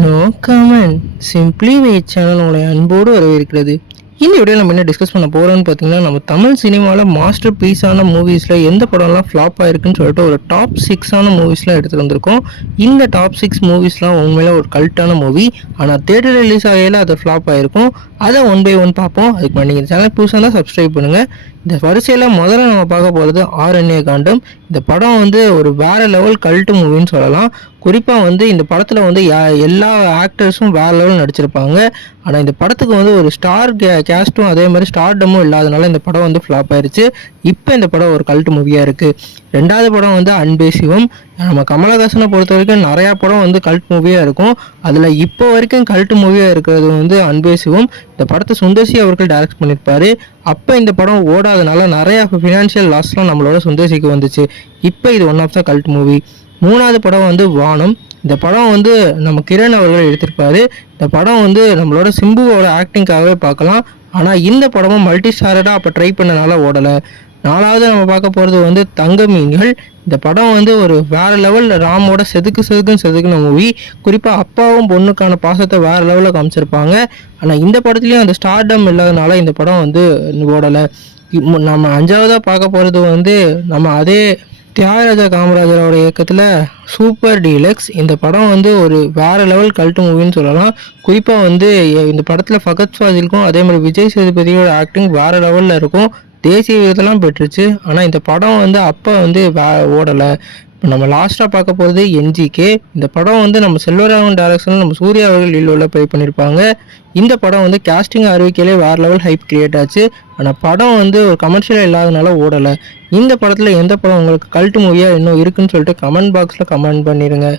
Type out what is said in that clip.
No comment simply wait channel உங்களை அன்போடு வரவேற்கிறது. இந்த வீடியோ நம்ம என்ன டிஸ்கஸ் பண்ண போகிறோம்னு பார்த்தீங்கன்னா, நம்ம தமிழ் சினிமாவில் மாஸ்டர் பீஸான மூவிஸில் எந்த படம்லாம் ஃப்ளாப் ஆயிருக்குன்னு சொல்லிட்டு ஒரு டாப் 6 மூவிஸ்லாம் எடுத்துகிட்டு வந்திருக்கோம். இந்த டாப் 6 மூவிஸ்லாம் உண்மையில ஒரு கல்ட்டான மூவி. ஆனால் தேட்டர் ரிலீஸ் ஆகையில் அது ஃப்ளாப் ஆகிருக்கும். அதை ஒன் பை ஒன் பார்ப்போம். அதுக்கு முன்னாடி நீங்கள் சேனல் புதுசாக தான் சப்ஸ்கிரைப் பண்ணுங்கள். இந்த வரிசையில் முதல்ல நம்ம பார்க்க போகிறது ஆரண்ய காண்டம். இந்த படம் ஒரு வேறு லெவல் கல்ட்டு மூவின்னு சொல்லலாம். குறிப்பாக இந்த படத்தில் எல்லா ஆக்டர்ஸும் வேறு லெவல் நடிச்சிருப்பாங்க. ஆனால் இந்த படத்துக்கு ஒரு ஸ்டார் கேஸ்ட்டும் அதே மாதிரி ஸ்டார்டமும் இல்லாதனால இந்த படம் ஃப்ளாப் ஆயிடுச்சு. இப்போ இந்த படம் ஒரு கல்ட்டு மூவியாக இருக்குது. ரெண்டாவது படம் அன்பே சிவம். நம்ம கமலஹாசனை பொறுத்த வரைக்கும் நிறையா படம் கல்ட் மூவியாக இருக்கும். அதில் இப்போ வரைக்கும் கல்ட்டு மூவியாக இருக்கிறது அன்பே சிவம். இந்த படத்தை சுந்தர்சி அவர்கள் டைரக்ட் பண்ணியிருப்பார். அப்போ இந்த படம் ஓடாதனால நிறையா ஃபினான்ஷியல் லாஸ்லாம் நம்மளோட சுந்தர்சிக்கு வந்துச்சு. இப்போ இது one of the cult movie. மூணாவது படம் வானம். இந்த படம் நம்ம கிரண் அவர்கள் எடுத்திருப்பாரு. இந்த படம் நம்மளோட சிம்புவோட ஆக்டிங்காகவே பார்க்கலாம். ஆனால் இந்த படமும் மல்டி ஸ்டாரடாக அப்போ ட்ரை பண்ணனால ஓடலை. நாலாவது நம்ம பார்க்க போகிறது தங்க மீன்கள். இந்த படம் ஒரு வேறு லெவலில் ராமோட செதுக்குன மூவி. குறிப்பாக அப்பாவும் பொண்ணுக்கான பாசத்தை வேறு லெவலில் காமிச்சிருப்பாங்க. ஆனால் இந்த படத்துலேயும் அந்த ஸ்டார்டம் இல்லாதனால இந்த படம் ஓடலை. நம்ம அஞ்சாவதாக பார்க்க போகிறது நம்ம அதே தியாகராஜா காமராஜரோட இயக்கத்தில் சூப்பர் டீலக்ஸ். இந்த படம் ஒரு வேறு லெவல் கல்ட்டு மூவின்னு சொல்லலாம். குறிப்பாக இந்த படத்தில் ஃபகத் ஃபாசிலுக்கும் அதே மாதிரி விஜய் சேதுபதியோட ஆக்டிங் வேறு லெவலில் இருக்கும். தேசிய விருதெல்லாம் பெற்றுச்சு. ஆனால் இந்த படம் அப்போ ஓடலை. இப்போ நம்ம லாஸ்ட்டாக பார்க்க போகிறது என்ஜிகே. இந்த படம் நம்ம செல்வராகவன் டைரக்ஷனில் நம்ம சூர்யா அவர்கள் லீலோவில் ப்ளே பண்ணியிருப்பாங்க. இந்த படம் கேஸ்டிங் அறிவிக்கையிலே வேறு லெவல் ஹைப் கிரியேட் ஆச்சு. ஆனால் படம் ஒரு கமர்ஷியலாக இல்லாதனால ஓடலை. இந்த படத்தில் எந்த படம் உங்களுக்கு கல்ட்டு மூவியாக இன்னும் இருக்குன்னு சொல்லிட்டு கமெண்ட் பாக்ஸில் கமெண்ட் பண்ணிடுங்க.